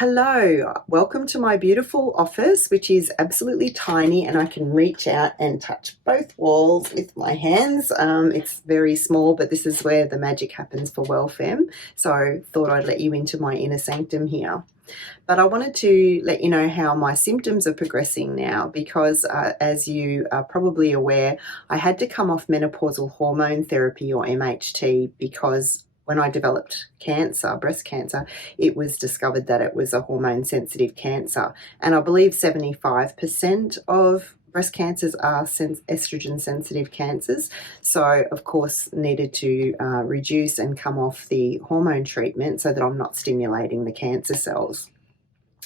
Hello, welcome to my beautiful office, which is absolutely tiny, and I can reach out and touch both walls with my hands. It's very small, but this is where the magic happens for WellFem. So thought I'd let you into my inner sanctum here. But I wanted to let you know how my symptoms are progressing now because, as you are probably aware, I had to come off menopausal hormone therapy, or MHT, because when I developed cancer, breast cancer, it was discovered that it was a hormone-sensitive cancer. And I believe 75% of breast cancers are estrogen-sensitive cancers. So, of course, needed to reduce and come off the hormone treatment so that I'm not stimulating the cancer cells.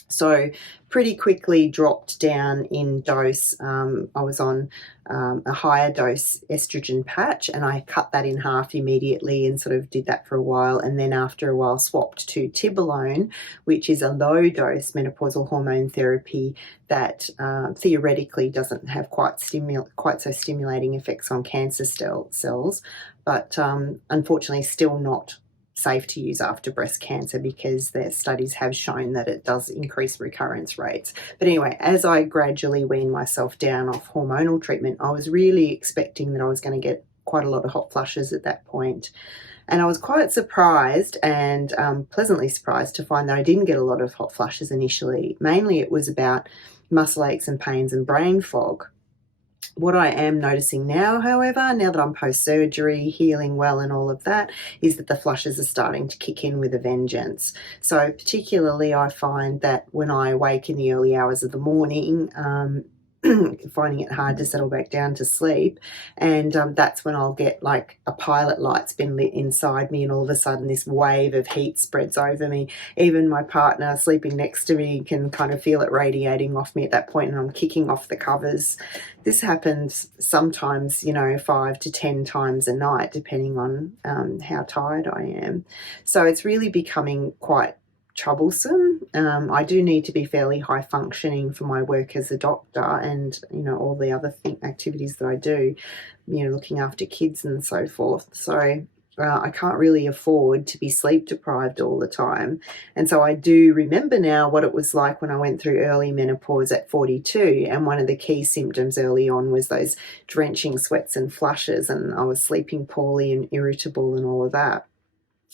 So pretty quickly dropped down in dose. I was on a higher dose estrogen patch, and I cut that in half immediately and sort of did that for a while, and then after a while swapped to tibolone, which is a low dose menopausal hormone therapy that theoretically doesn't have quite so stimulating effects on cancer cells, but unfortunately still not safe to use after breast cancer because their studies have shown that it does increase recurrence rates. But anyway, as I gradually wean myself down off hormonal treatment, I was really expecting that I was going to get quite a lot of hot flushes at that point. And I was quite surprised and pleasantly surprised to find that I didn't get a lot of hot flushes initially. Mainly it was about muscle aches and pains and brain fog. What I am noticing now, however, now that I'm post-surgery, healing well and all of that, is that the flushes are starting to kick in with a vengeance. So particularly I find that when I wake in the early hours of the morning, finding it hard to settle back down to sleep, and that's when I'll get like a pilot light's been lit inside me, and all of a sudden this wave of heat spreads over me. Even my partner sleeping next to me can kind of feel it radiating off me at that point, and I'm kicking off the covers. This happens sometimes, 5 to 10 times a night, depending on how tired I am. So it's really becoming quite troublesome. I do need to be fairly high functioning for my work as a doctor and, all the other activities that I do, looking after kids and so forth. So I can't really afford to be sleep deprived all the time. And so I do remember now what it was like when I went through early menopause at 42. And one of the key symptoms early on was those drenching sweats and flushes, and I was sleeping poorly and irritable and all of that.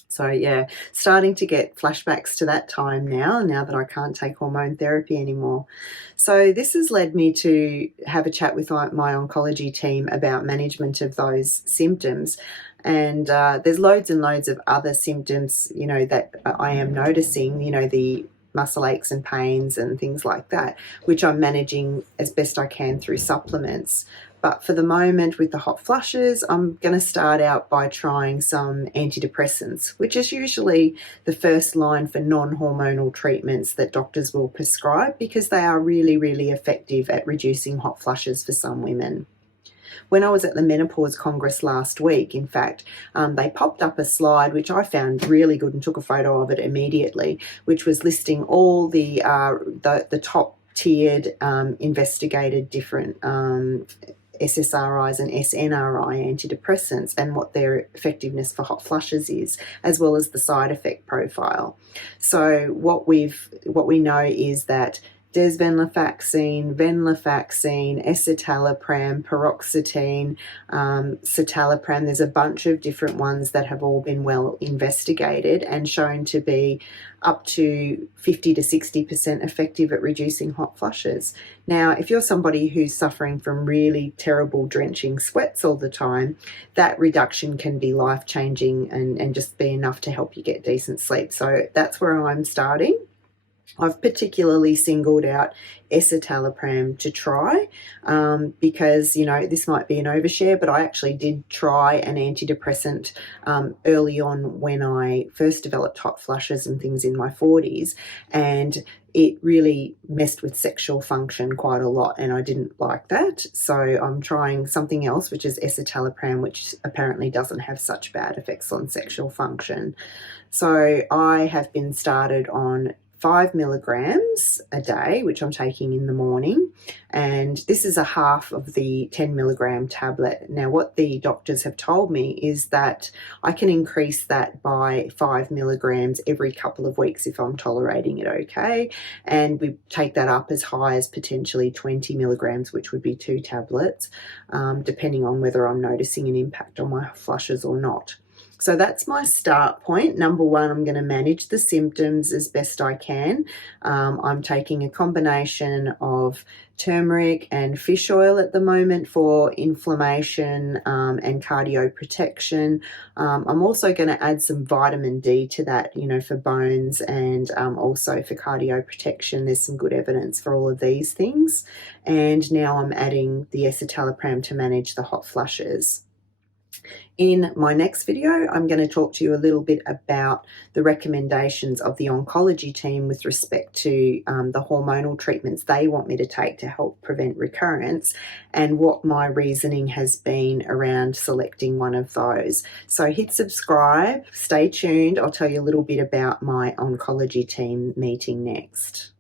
So yeah, starting to get flashbacks to that time now that I can't take hormone therapy anymore. So this has led me to have a chat with my oncology team about management of those symptoms. And there's loads and loads of other symptoms, that I am noticing, the muscle aches and pains and things like that, which I'm managing as best I can through supplements. But for the moment, with the hot flushes, I'm going to start out by trying some antidepressants, which is usually the first line for non-hormonal treatments that doctors will prescribe because they are really, really effective at reducing hot flushes for some women. When I was at the Menopause Congress last week, in fact, they popped up a slide which I found really good and took a photo of it immediately, which was listing all the top tiered investigated different SSRIs and SNRI antidepressants and what their effectiveness for hot flushes is, as well as the side effect profile. So what we know is that desvenlafaxine, venlafaxine, escitalopram, paroxetine, citalopram, there's a bunch of different ones that have all been well investigated and shown to be up to 50 to 60% effective at reducing hot flushes. Now, if you're somebody who's suffering from really terrible drenching sweats all the time, that reduction can be life-changing and just be enough to help you get decent sleep. So that's where I'm starting. I've particularly singled out escitalopram to try because, this might be an overshare, but I actually did try an antidepressant early on when I first developed hot flushes and things in my 40s, and it really messed with sexual function quite a lot, and I didn't like that. So I'm trying something else, which is escitalopram, which apparently doesn't have such bad effects on sexual function. So I have been started on 5 milligrams a day, which I'm taking in the morning, and this is a half of the 10 milligram tablet. Now, what the doctors have told me is that I can increase that by 5 milligrams every couple of weeks if I'm tolerating it okay, and we take that up as high as potentially 20 milligrams, which would be 2 tablets, depending on whether I'm noticing an impact on my flushes or not. So that's my start point. Number one, I'm going to manage the symptoms as best I can. I'm taking a combination of turmeric and fish oil at the moment for inflammation and cardio protection. I'm also going to add some vitamin D to that, you know, for bones and also for cardio protection. There's some good evidence for all of these things. And now I'm adding the escitalopram to manage the hot flushes. In my next video, I'm going to talk to you a little bit about the recommendations of the oncology team with respect to the hormonal treatments they want me to take to help prevent recurrence, and what my reasoning has been around selecting one of those. So hit subscribe, stay tuned. I'll tell you a little bit about my oncology team meeting next.